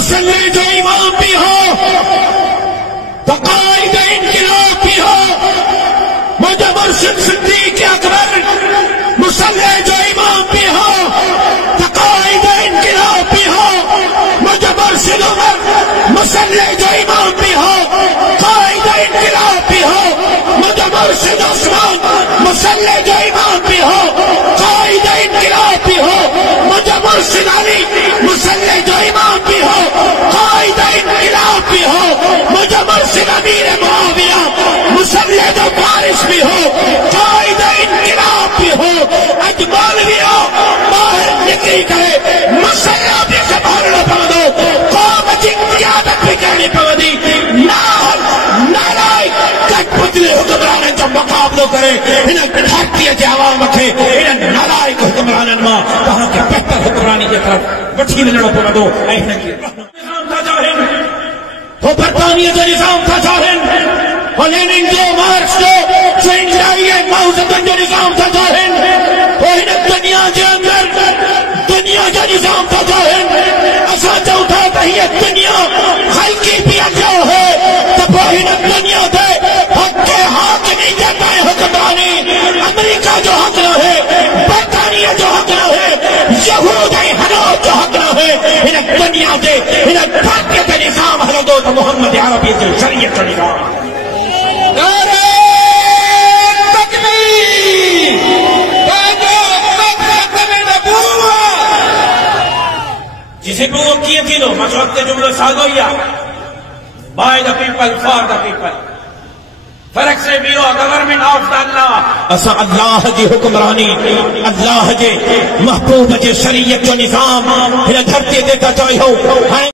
مسلح جو امام بھی ہو تو قائد انقلاب بھی ہو مجھے مرشد صدیق اکبر مسلح جو امام بھی ہو تو قائد انقلاب بھی ہو مجھے مرشد عمر مسلح جو امام بھی ہو قائد انقلاب بھی ہو مجھے مرشد عثمان مسلح جو امام بھی ہو قائد انقلاب بھی ہو مجھے مرشد علی مسلح جو امام بھی ہو قائد انقلاب بھی ہو مجھے مرشد امیر معاویہ مسلح جو بارش بھی ہو قائد انقلاب بھی ہو اج مولوی ہو باہر نکلی کرے مسلح بھی سنبھالنا پڑو قوم کی قیادت بھی کرنی پڑی نالائق پتلے حکمرانن جو مقابلو کرے انہیں دھرتی کے عوام رکھے انہیں نالائق حکمرانن ماں کہاں کہ بہتر حکمرانی کی طرف وٹھی ملنا پڑو ایسا کی نظام تھا جاہن وہ برطانیہ جو نظام تھا جاہن وہ لینن جو مارکس جو انجرائی ماؤ زدن جو نظام تھا جاہن وہ انہیں دنیا کے اندر دنیا کا نظام تھا جاہن ایسا چوتھا کہیے دنیا ہلکی بھی اجاؤ ہے تب وہ انہیں دنیا دے حق کے حق نہیں دیتا ہے حکمرانی امریکہ جو حق نہ ہے برطانیہ جو حق نہ ہے یہود حنوت جو حق نہ ہے انہیں دنیا دے انہیں بھاگیہ کا نظام حل دو تو محمد عربی کے شریعت کا نظام جسے وہ کیے تھی دو مشہد کے جملے سازویا by the people for the people فرق سے بھی ہو گورنمنٹ آف اللہ اسا اللہ جی حکمرانی اللہ جی محبوب جی شریعت جو نظام ہن دھرتی دیتا چاہیے ہو